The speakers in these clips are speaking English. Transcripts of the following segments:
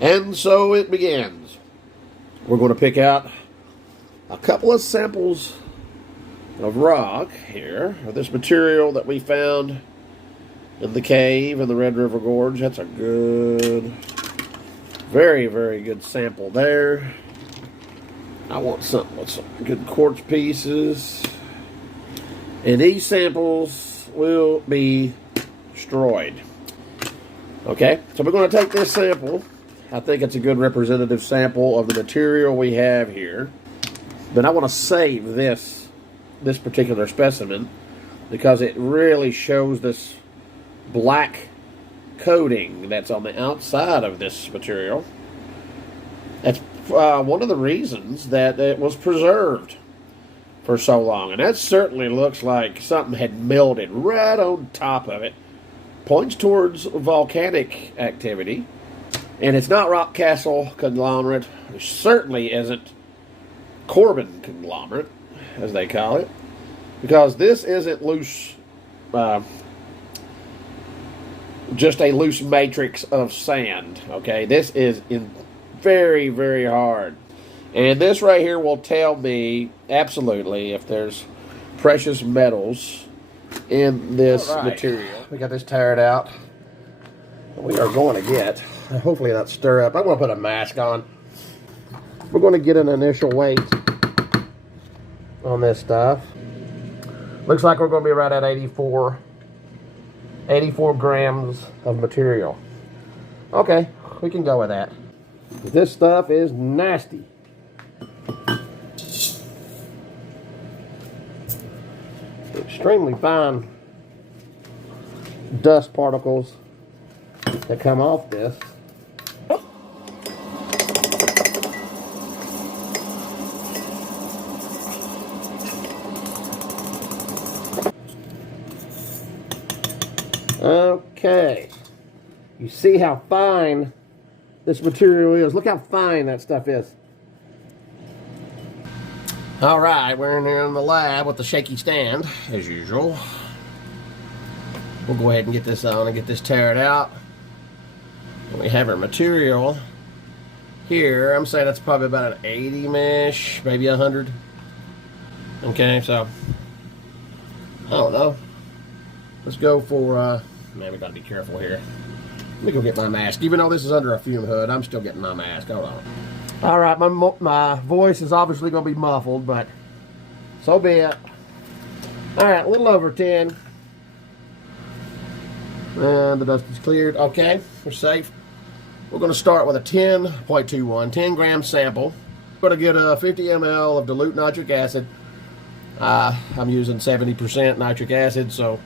And so it begins. We're going to pick out a couple of samples of rock here, of this material that we found in the cave in the Red River Gorge. That's a good, very, very good sample there. I want something with some good quartz pieces. And these samples will be destroyed. Okay, so we're going to take this sample. I think it's a good representative sample of the material we have here. But I want to save this particular specimen because it really shows this black coating that's on the outside of this material. That's one of the reasons that it was preserved for so long. And that certainly looks like something had melted right on top of it. Points towards volcanic activity. And it's not rock castle conglomerate. It certainly isn't Corbin conglomerate, as they call it. Because this isn't loose, just a loose matrix of sand. Okay, this is very, very hard. And this right here will tell me absolutely if there's precious metals in this material. We got this tired out. We are going to get, hopefully not stir up. I'm going to put a mask on. We're going to get an initial weight on this stuff. Looks like we're going to be right at 84 grams of material. Okay, we can go with that. This stuff is nasty. Extremely fine dust particles that come off this. Okay, you see how fine this material is. Look how fine that stuff is. All right, we're in here in the lab with the shaky stand, as usual. We'll go ahead and get this on and get this teared out. And we have our material here. I'm saying that's probably about an 80 mesh, maybe 100. Okay, so I don't know. Let's go for, man, we gotta be careful here. Let me go get my mask. Even though this is under a fume hood, I'm still getting my mask. Hold on. All right, my voice is obviously going to be muffled, but so be it. All right, a little over 10. And the dust is cleared. Okay, we're safe. We're going to start with a 10.21, 10 gram sample. We're going to get a 50 ml of dilute nitric acid. I'm using 70% nitric acid, so,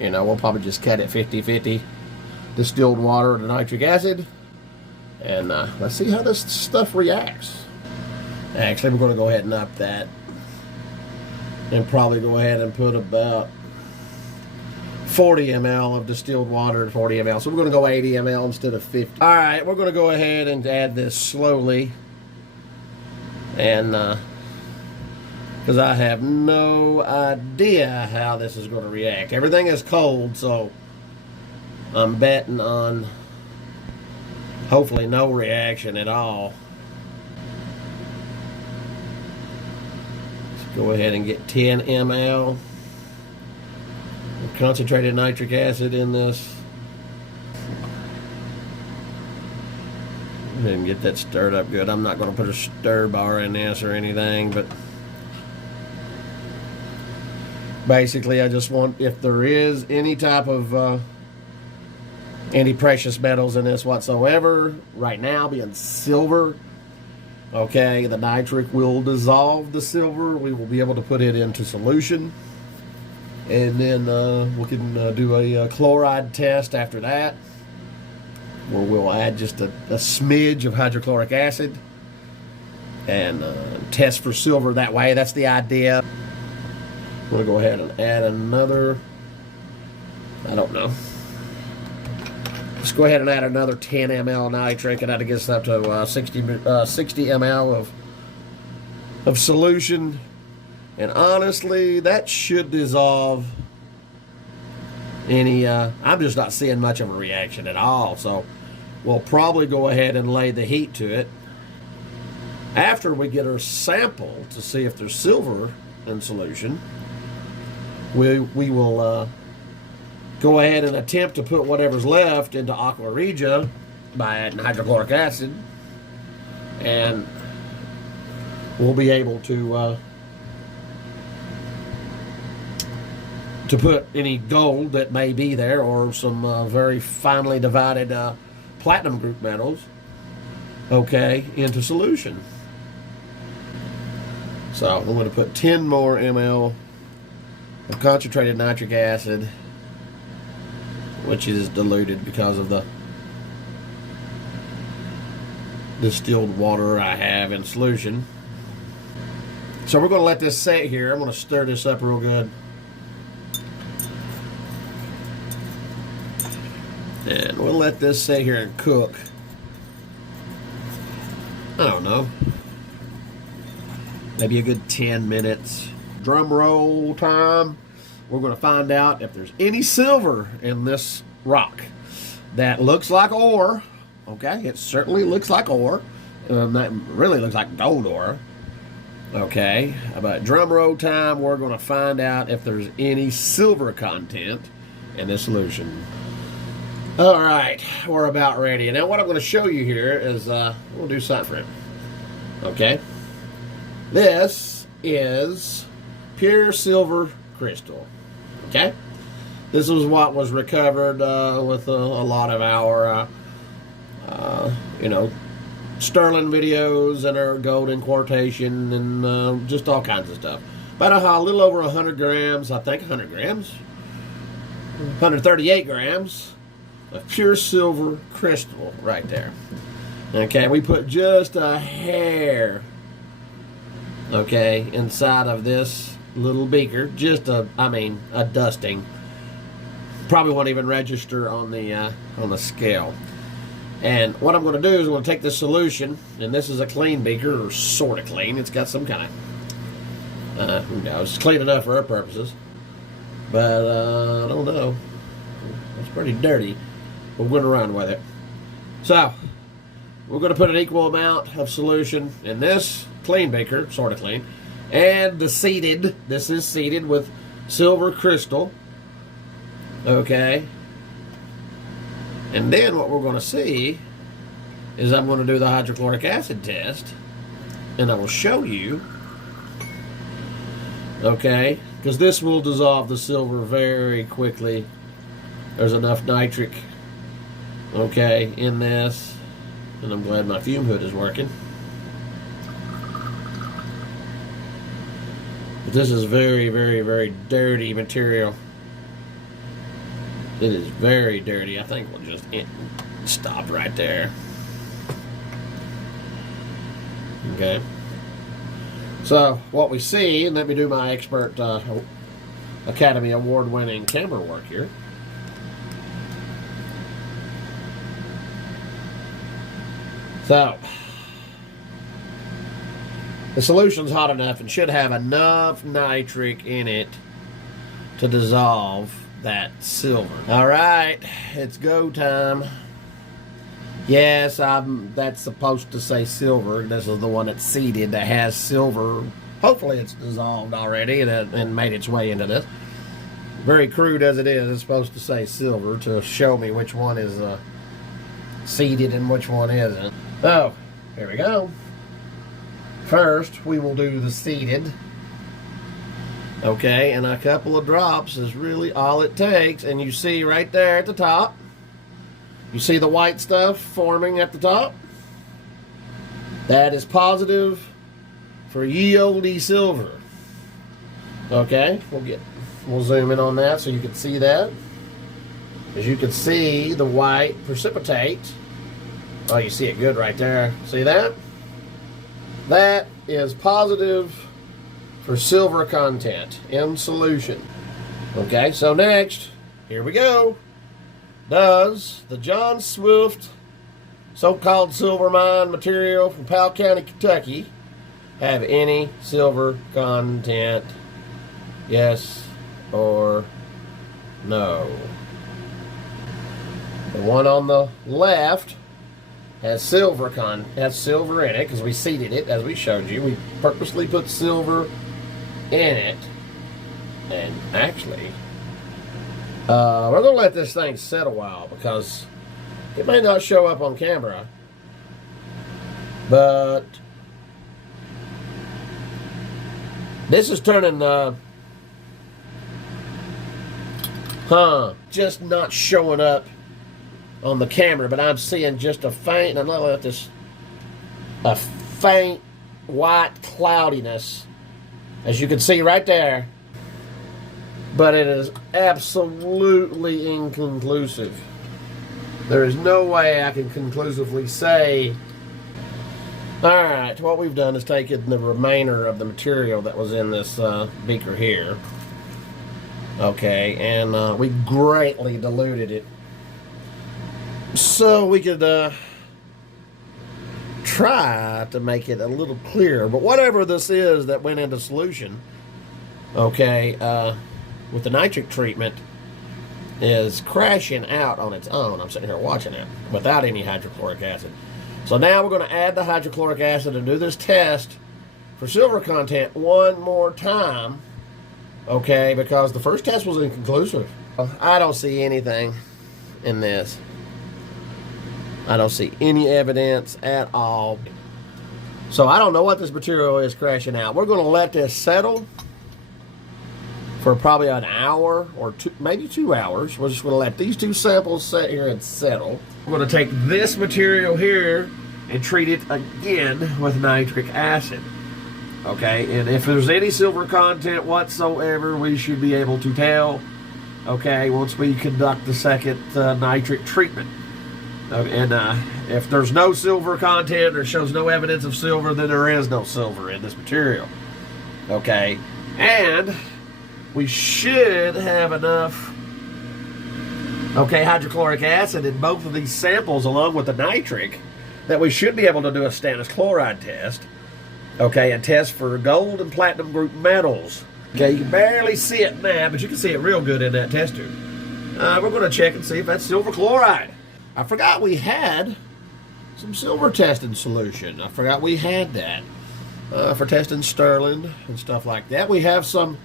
you know, we'll probably just cut it 50-50. Distilled water to nitric acid. And let's see how this stuff reacts. Actually, we're going to go ahead and up that. And probably go ahead and put about 40 ml of distilled water to 40 ml. So we're going to go 80 ml instead of 50. All right, we're going to go ahead and add this slowly. And because I have no idea how this is going to react. Everything is cold, so I'm betting on hopefully no reaction at all. Let's go ahead and get 10 ml of concentrated nitric acid in this. Go ahead and get that stirred up good. I'm not going to put a stir bar in this or anything, but basically I just want, if there is any type of any precious metals in this whatsoever, right now being silver, okay, the nitric will dissolve the silver. We will be able to put it into solution, and then we can do a chloride test after that, where we'll add just a smidge of hydrochloric acid and test for silver that way. That's the idea. I'm going to go ahead and add another, I don't know. Let's go ahead and add another 10 ml nitric, and that'll get us up to 60 ml of solution. And honestly, that should dissolve any, I'm just not seeing much of a reaction at all. So we'll probably go ahead and lay the heat to it after we get our sample to see if there's silver in solution. We will go ahead and attempt to put whatever's left into aqua regia by adding hydrochloric acid, and we'll be able to put any gold that may be there, or some very finely divided platinum group metals, okay, into solution. So I'm going to put 10 more ml of concentrated nitric acid, which is diluted because of the distilled water I have in solution. So we're going to let this sit here. I'm going to stir this up real good. And we'll let this sit here and cook. I don't know, maybe a good 10 minutes. Drum roll time. We're going to find out if there's any silver in this rock. That looks like ore. Okay, it certainly looks like ore. That really looks like gold ore. Okay, but drum roll time, we're going to find out if there's any silver content in this solution. All right, we're about ready. Now what I'm going to show you here is, we'll do something for it. Okay, this is pure silver crystal. Okay, this is what was recovered with a lot of our, sterling videos and our golden quartation and just all kinds of stuff. About a little over 100 grams, I think 100 grams, 138 grams of pure silver crystal right there. Okay, we put just a hair, okay, inside of this little beaker, just a dusting. Probably won't even register on the scale. And what I'm going to do is I'm going to take this solution, and this is a clean beaker, or sort of clean. It's got some kind of, it's clean enough for our purposes, but I don't know. It's pretty dirty. But we're going to run with it. So we're going to put an equal amount of solution in this clean beaker, sort of clean, and the seeded. This is seeded with silver crystal. Okay. And then what we're going to see is I'm going to do the hydrochloric acid test, and I will show you, okay, because this will dissolve the silver very quickly. There's enough nitric, okay, in this, and I'm glad my fume hood is working. But this is very, very, very dirty material. It is very dirty. I think we'll just stop right there. Okay. So what we see, and let me do my expert Academy Award-winning camera work here. So the solution's hot enough and should have enough nitric in it to dissolve that silver. All right, it's go time. Yes, that's supposed to say silver. This is the one that's seeded that has silver. Hopefully it's dissolved already and made its way into this. Very crude as it is, it's supposed to say silver to show me which one is seeded and which one isn't. So, here we go. First, we will do the seeded. Okay, and a couple of drops is really all it takes. And you see right there at the top, you see the white stuff forming at the top? That is positive for ye olde silver. Okay, we'll zoom in on that so you can see that. As you can see, the white precipitate. Oh, you see it good right there. See that? That is positive for silver content in solution. Okay, so next, here we go. Does the John Swift so-called silver mine material from Powell County, Kentucky have any silver content? Yes or no? The one on the left has silver in it because we seeded it, as we showed you. We purposely put silver in it. And actually, we're going to let this thing sit a while because it may not show up on camera. But this is turning, just not showing up on the camera, but I'm seeing just a faint, I'm not let this, a faint white cloudiness, as you can see right there, but it is absolutely inconclusive. There is no way I can conclusively say. Alright, what we've done is taken the remainder of the material that was in this beaker here, okay, and we greatly diluted it so we could try to make it a little clearer. But whatever this is that went into solution, okay, with the nitric treatment, is crashing out on its own. I'm sitting here watching it without any hydrochloric acid. So now we're going to add the hydrochloric acid and do this test for silver content one more time, okay, because the first test was inconclusive. I don't see anything in this. I don't see any evidence at all. So I don't know what this material is crashing out. We're going to let this settle for probably an hour or two, maybe 2 hours. We're just going to let these two samples sit here and settle. We're going to take this material here and treat it again with nitric acid. Okay, and if there's any silver content whatsoever, we should be able to tell, okay, once we conduct the second nitric treatment. And if there's no silver content or shows no evidence of silver, then there is no silver in this material. Okay, and we should have enough, okay, hydrochloric acid in both of these samples along with the nitric that we should be able to do a stannous chloride test, okay, and test for gold and platinum group metals. Okay, you can barely see it now, but you can see it real good in that test tube. We're going to check and see if that's silver chloride. I forgot we had some silver testing solution. I forgot we had that for testing sterling and stuff like that. We have some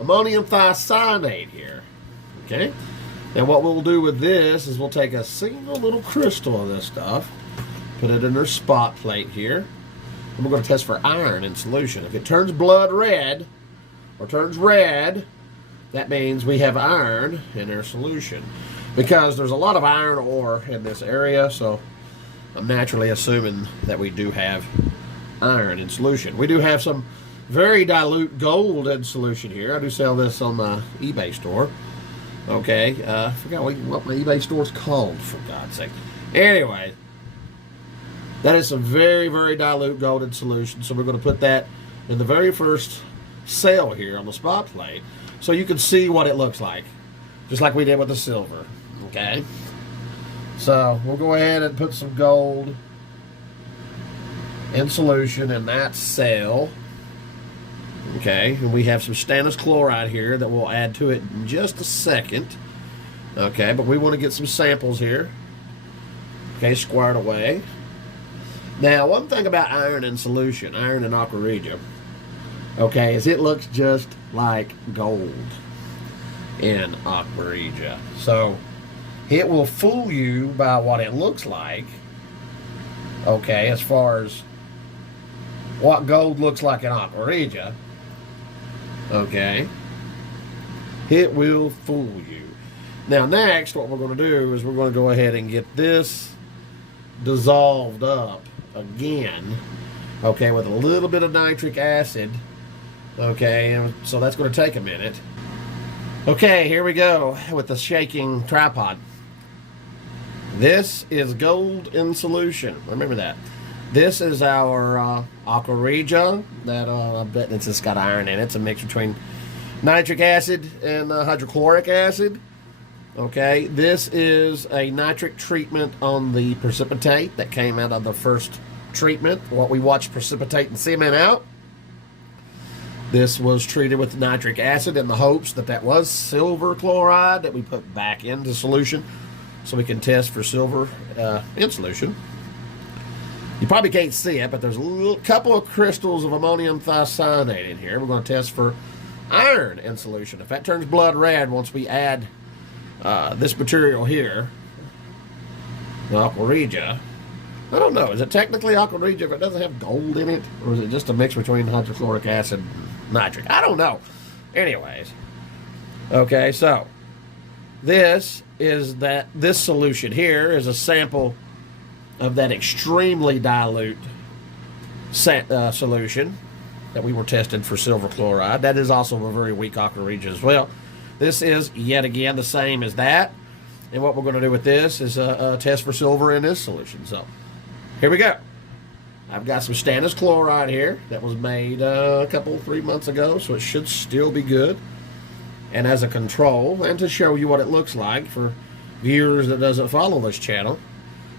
ammonium thiocyanate here. Okay, and what we'll do with this is we'll take a single little crystal of this stuff, put it in our spot plate here, and we're going to test for iron in solution. If it turns blood red or turns red, that means we have iron in our solution, because there's a lot of iron ore in this area, so I'm naturally assuming that we do have iron in solution. We do have some very dilute gold in solution here. I do sell this on my eBay store. Okay, I forgot what my eBay store is called, for God's sake. Anyway, that is some very, very dilute gold in solution, so we're going to put that in the very first cell here on the spot plate so you can see what it looks like, just like we did with the silver. Okay, so we'll go ahead and put some gold in solution in that cell. Okay, and we have some stannous chloride here that we'll add to it in just a second. Okay, but we want to get some samples here. Okay, squared away. Now, one thing about iron in solution, iron in aqua regia, okay, is it looks just like gold in aqua regia. So it will fool you by what it looks like, okay, as far as what gold looks like in aqua regia. Okay, it will fool you. Now next, what we're going to do is we're going to go ahead and get this dissolved up again, okay, with a little bit of nitric acid. Okay, and so that's going to take a minute. Okay, here we go with the shaking tripod. This is gold in solution. Remember that. This is our aqua regia that I bet it's just got iron in it. It's a mix between nitric acid and hydrochloric acid. Okay, this is a nitric treatment on the precipitate that came out of the first treatment, what we watched precipitate and cement out. This was treated with nitric acid in the hopes that that was silver chloride that we put back into solution so we can test for silver in solution. You probably can't see it, but there's a couple of crystals of ammonium thiocyanate in here. We're going to test for iron in solution. If that turns blood red once we add this material here, the aqua regia, I don't know. Is it technically aqua regia if it doesn't have gold in it? Or is it just a mix between hydrochloric acid and nitric? I don't know. Anyways. Okay, so this solution here is a sample of that extremely dilute solution that we were testing for silver chloride. That is also a very weak aqua regia as well. This is, yet again, the same as that. And what we're going to do with this is a test for silver in this solution. So, here we go. I've got some stannous chloride here that was made 3 months ago, so it should still be good. And as a control, and to show you what it looks like for viewers that doesn't follow this channel,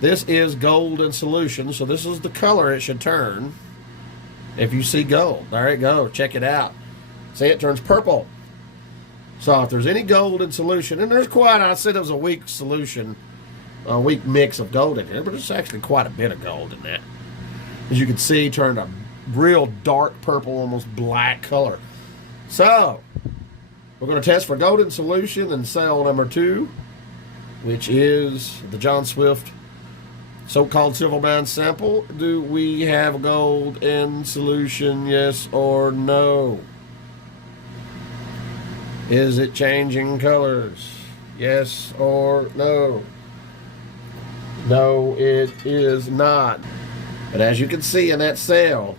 this is gold in solution, so this is the color it should turn if you see gold. There it goes. Check it out. See, it turns purple. So if there's any gold in solution, and there's quite, I said it was a weak solution, a weak mix of gold in here, but there's actually quite a bit of gold in that. As you can see, it turned a real dark purple, almost black color. So we're going to test for gold in solution in cell number 2, which is the John Swift so-called silver mine sample. Do we have gold in solution, yes or no? Is it changing colors? Yes or no? No, it is not. But as you can see in that cell,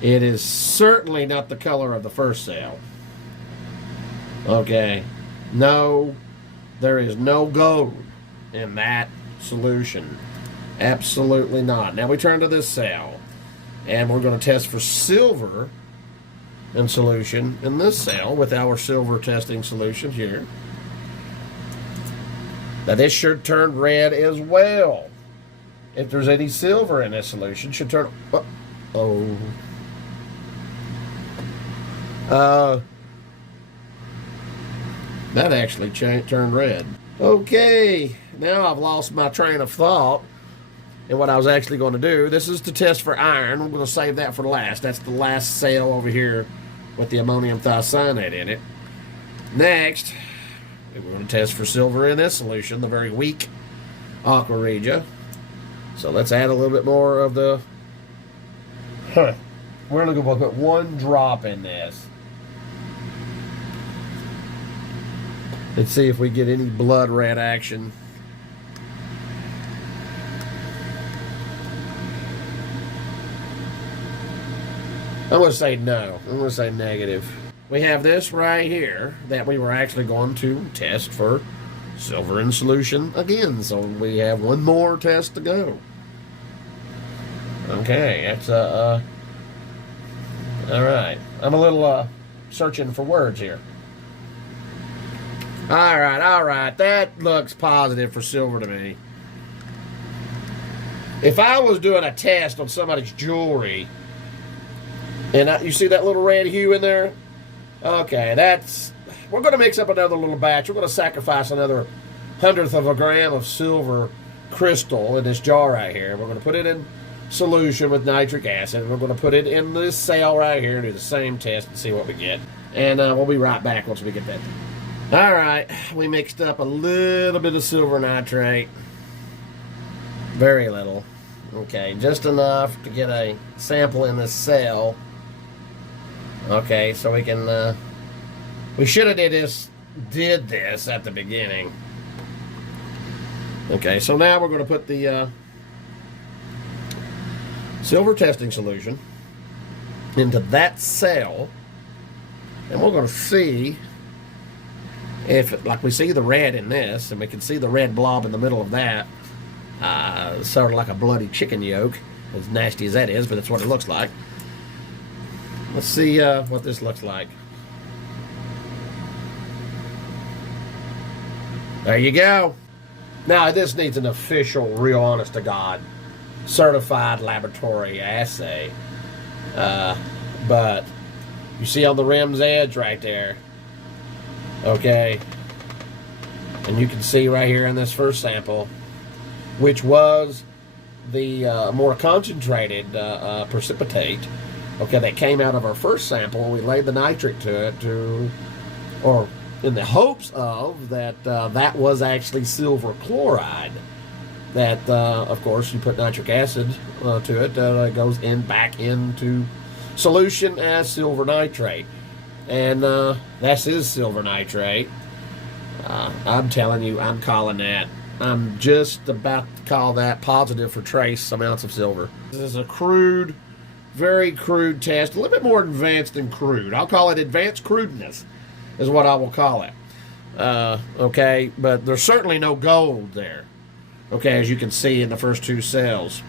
it is certainly not the color of the first cell. Okay. No, there is no gold in that solution. Absolutely not. Now we turn to this cell, and we're going to test for silver in solution in this cell with our silver testing solution here. Now this should turn red as well. If there's any silver in this solution, should turn... that actually turned red. Okay, now I've lost my train of thought and what I was actually going to do. This is to test for iron. I'm going to save that for last. That's the last cell over here with the ammonium thiocyanate in it. Next, we're going to test for silver in this solution, the very weak aqua regia. So let's add a little bit more of the... We're going to put 1 drop in this. Let's see if we get any blood red action. I'm going to say no. I'm going to say negative. We have this right here that we were actually going to test for silver in solution again. So we have 1 more test to go. Okay, that's all right. I'm a little searching for words here. All right. That looks positive for silver to me. If I was doing a test on somebody's jewelry, and you see that little red hue in there? Okay, we're going to mix up another little batch. We're going to sacrifice another 1/100 of a gram of silver crystal in this jar right here. We're going to put it in solution with nitric acid. We're going to put it in this cell right here and do the same test and see what we get. And we'll be right back once we get that. Alright, we mixed up a little bit of silver nitrate. Very little. Okay, just enough to get a sample in this cell. Okay, so we can, we should have did this at the beginning. Okay, so now we're going to put the silver testing solution into that cell, and we're going to see if, like we see the red in this, and we can see the red blob in the middle of that, sort of like a bloody chicken yolk, as nasty as that is, but that's what it looks like. Let's see what this looks like. There you go. Now this needs an official, real honest to God, certified laboratory assay. But you see on the rim's edge right there, okay, and you can see right here in this first sample, which was the more concentrated precipitate, okay, that came out of our first sample. We laid the nitric to it or in the hopes of that that was actually silver chloride. That, of course, you put nitric acid to it, it goes back into solution as silver nitrate. And this is silver nitrate. I'm telling you, I'm calling that. I'm just about to call that positive for trace amounts of silver. This is a crude, very crude test, a little bit more advanced than crude. I'll call it advanced crudeness is what I will call it. Okay, but there's certainly no gold there. Okay, as you can see in the first two cells.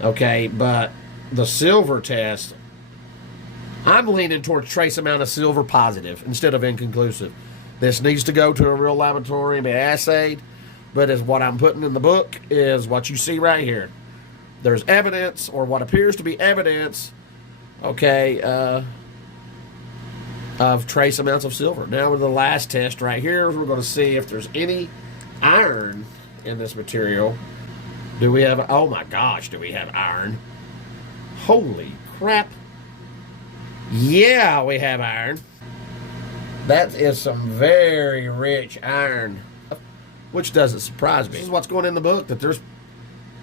Okay, but the silver test, I'm leaning towards trace amount of silver positive instead of inconclusive. This needs to go to a real laboratory and be assayed, but as what I'm putting in the book is what you see right here. There's evidence, or what appears to be evidence, okay, of trace amounts of silver. Now with the last test right here, we're going to see if there's any iron in this material. Do we have, oh my gosh, do we have iron? Holy crap. Yeah, we have iron. That is some very rich iron, which doesn't surprise me. This is what's going in the book, that there's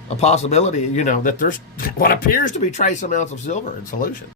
a possibility, that there's what appears to be trace amounts of silver in solution.